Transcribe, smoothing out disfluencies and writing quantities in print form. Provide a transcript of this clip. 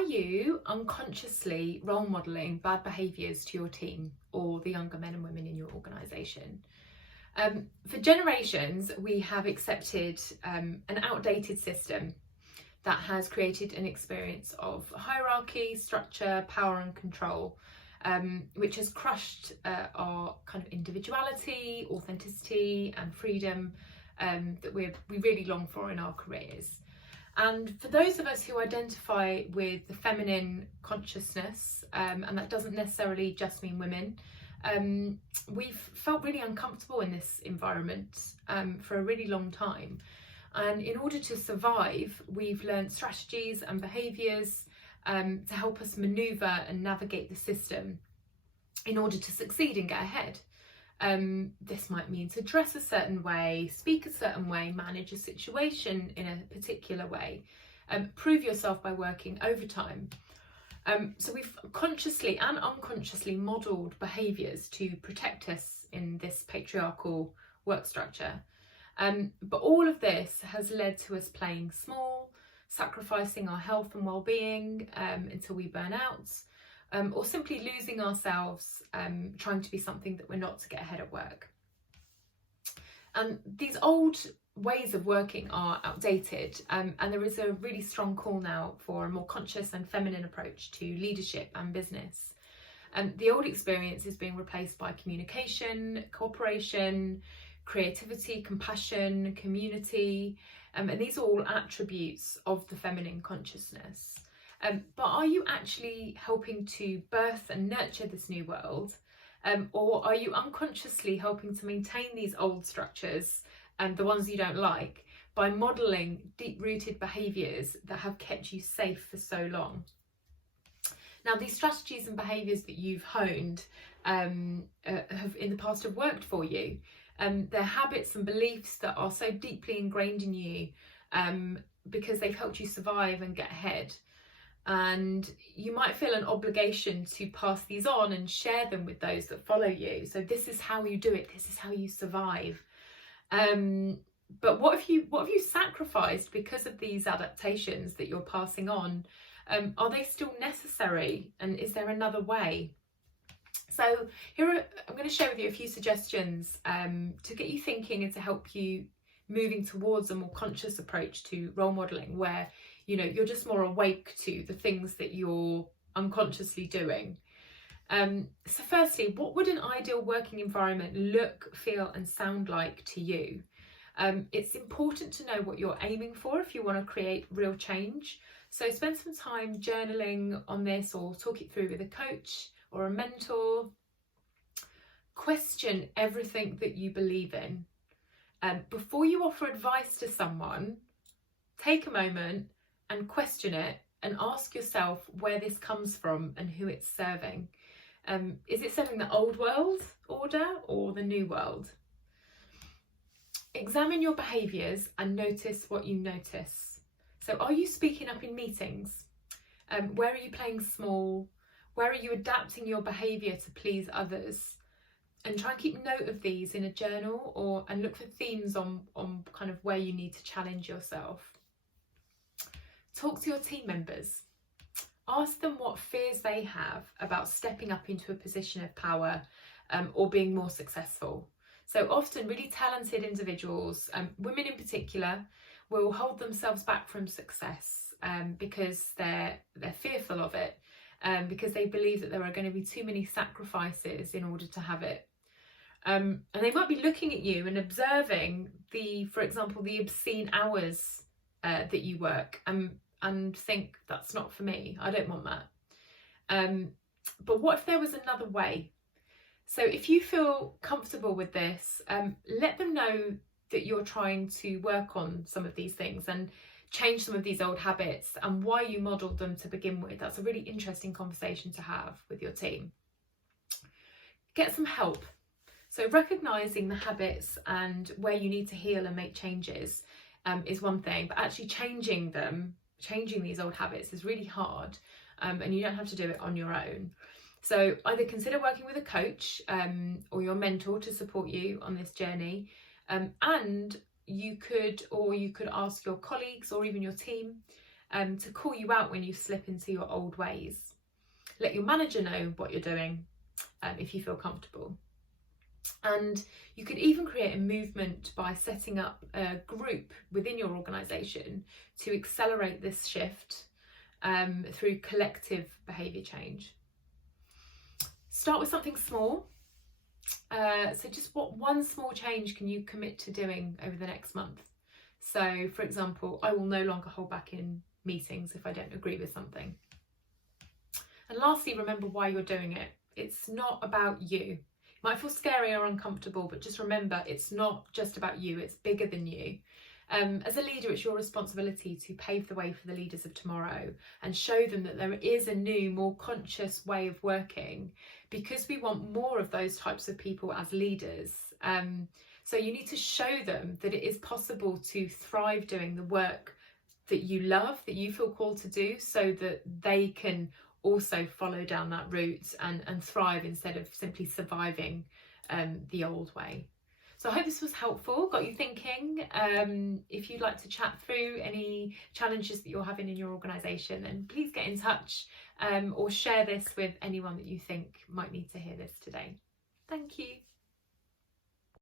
Are you unconsciously role modelling bad behaviours to your team or the younger men and women in your organisation? For generations, we have accepted an outdated system that has created an experience of hierarchy, structure, power and control, which has crushed our kind of individuality, authenticity and freedom that we really long for in our careers. And for those of us who identify with the feminine consciousness, and that doesn't necessarily just mean women, we've felt really uncomfortable in this environment for a really long time. And in order to survive, we've learned strategies and behaviours to help us manoeuvre and navigate the system in order to succeed and get ahead. This might mean to dress a certain way, speak a certain way, manage a situation in a particular way, prove yourself by working overtime. So we've consciously and unconsciously modelled behaviours to protect us in this patriarchal work structure. But all of this has led to us playing small, sacrificing our health and well-being until we burn out, or simply losing ourselves trying to be something that we're not to get ahead at work. And these old ways of working are outdated, and there is a really strong call now for a more conscious and feminine approach to leadership and business. The old experience is being replaced by communication, cooperation, creativity, compassion, community, and these are all attributes of the feminine consciousness. But are you actually helping to birth and nurture this new world? Or are you unconsciously helping to maintain these old structures, and the ones you don't like, by modelling deep-rooted behaviours that have kept you safe for so long? Now, these strategies and behaviours that you've honed have in the past have worked for you. They're habits and beliefs that are so deeply ingrained in you because they've helped you survive and get ahead. And you might feel an obligation to pass these on and share them with those that follow you. So this is how you do it. This is how you survive. But what have you sacrificed because of these adaptations that you're passing on? Are they still necessary? And is there another way? So I'm going to share with you a few suggestions to get you thinking and to help you moving towards a more conscious approach to role modelling, where you're just more awake to the things that you're unconsciously doing. So firstly, what would an ideal working environment look, feel and sound like to you? It's important to know what you're aiming for if you want to create real change. So spend some time journaling on this, or talk it through with a coach or a mentor. Question everything that you believe in. Before you offer advice to someone, take a moment and question it and ask yourself where this comes from and who it's serving. Is it serving the old world order or the new world? Examine your behaviours and notice what you notice. So are you speaking up in meetings? Where are you playing small? Where are you adapting your behaviour to please others? And try and keep note of these in a journal, and look for themes on kind of where you need to challenge yourself. Talk to your team members. Ask them what fears they have about stepping up into a position of power or being more successful. So often really talented individuals, women in particular, will hold themselves back from success because they're fearful of it, because they believe that there are going to be too many sacrifices in order to have it. And they might be looking at you and observing for example, the obscene hours that you work and think, that's not for me, I don't want that. But what if there was another way? So if you feel comfortable with this, let them know that you're trying to work on some of these things and change some of these old habits and why you modelled them to begin with. That's a really interesting conversation to have with your team. Get some help. So recognising the habits and where you need to heal and make changes is one thing, but actually changing these old habits is really hard, and you don't have to do it on your own. So either consider working with a coach or your mentor to support you on this journey, and you could ask your colleagues or even your team to call you out when you slip into your old ways. Let your manager know what you're doing if you feel comfortable. And you could even create a movement by setting up a group within your organisation to accelerate this shift through collective behaviour change. Start with something small. So just what one small change can you commit to doing over the next month? So for example, I will no longer hold back in meetings if I don't agree with something. And lastly, remember why you're doing it. It's not about you. It might feel scary or uncomfortable, but just remember, it's not just about you, it's bigger than you. As a leader, it's your responsibility to pave the way for the leaders of tomorrow and show them that there is a new, more conscious way of working, because we want more of those types of people as leaders. So you need to show them that it is possible to thrive doing the work that you love, that you feel called to do, so that they can also follow down that route and thrive instead of simply surviving the old way. So I hope this was helpful, got you thinking. If you'd like to chat through any challenges that you're having in your organisation, then please get in touch or share this with anyone that you think might need to hear this today. Thank you.